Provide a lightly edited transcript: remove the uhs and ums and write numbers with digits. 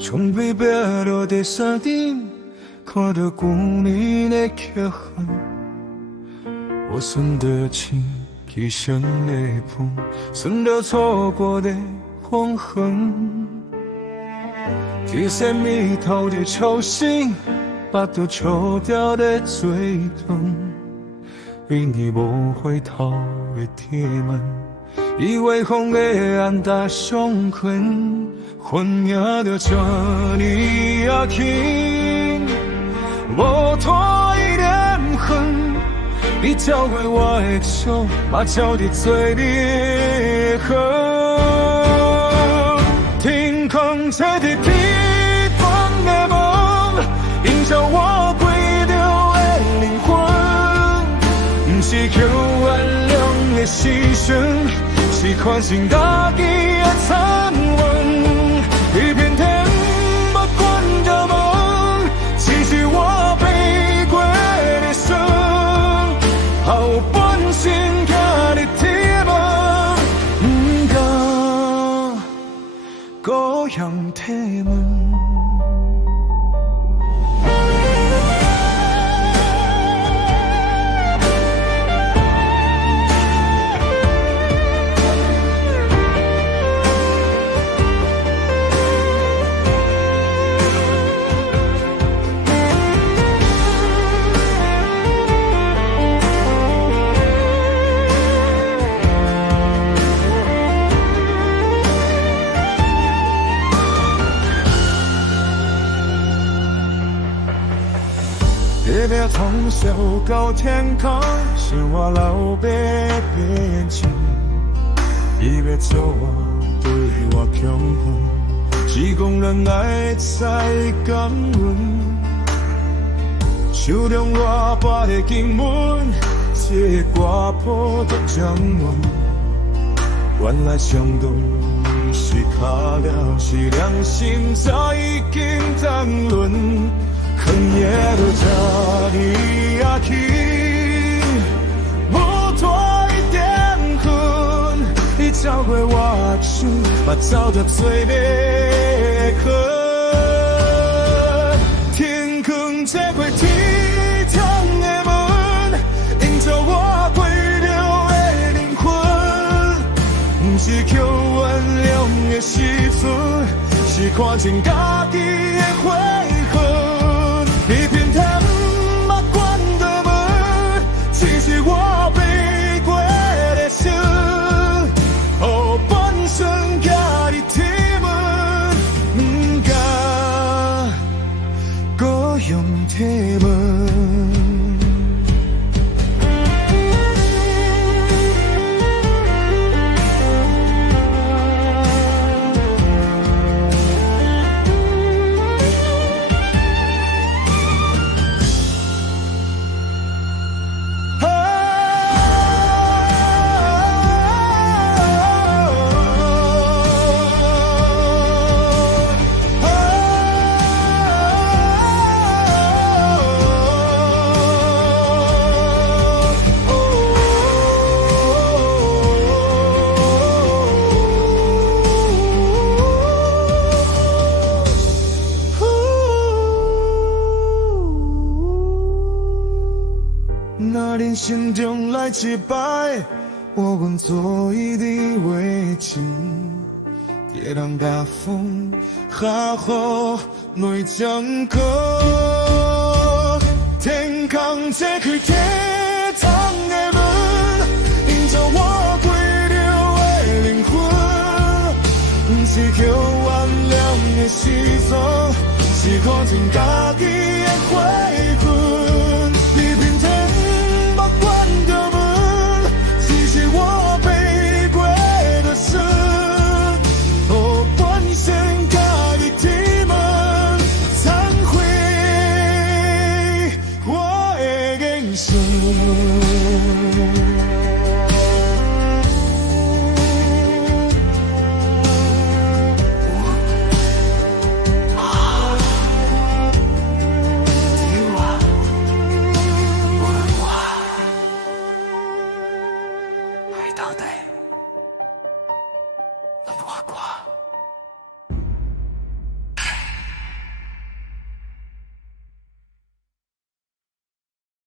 从北边落在山顶，看到旧年的刻痕。我顺着青起身的风，顺着错过的黄昏。一些迷途的潮声，巴肚抽掉的嘴疼。为你无回头的铁门，以为风会安踏伤痕，恨命就这呢也轻，无拖一点恨。你照过我的手，嘛照你做你的好。天空切伫天光的梦，映照我归流的灵魂。不是求原谅的牺牲，是看清家己的残忍。一片天，不管着梦，只是我背过的生。后半生行日铁门，不敢孤阳铁门。一边通宵到天空，生活老爸变情，伊要做我对我强横，是讲咱爱再感恩。手中我跋的经文，这歌谱都将完。原来上当是卡了，是良心早已经当论。恨也都这里也去，无多一点恨。你照过我手，嘛照着最的痕。天空这块天堂的门，映照我归流的灵魂。不是求原谅的时阵，是看清家己的悔恨。一片天，不管的门，只是我背过的心。后半生家己铁门，不敢孤用铁门。那年心中来一摆，我愿做伊的围巾，别让大风下雨来将过。天空这开铁窗的门，映照我归流的灵魂。不是求原谅的时阵，是看清家己的悔恨。一片天。我背过的身，后半生家己铁门，忏悔我的眼神。到底。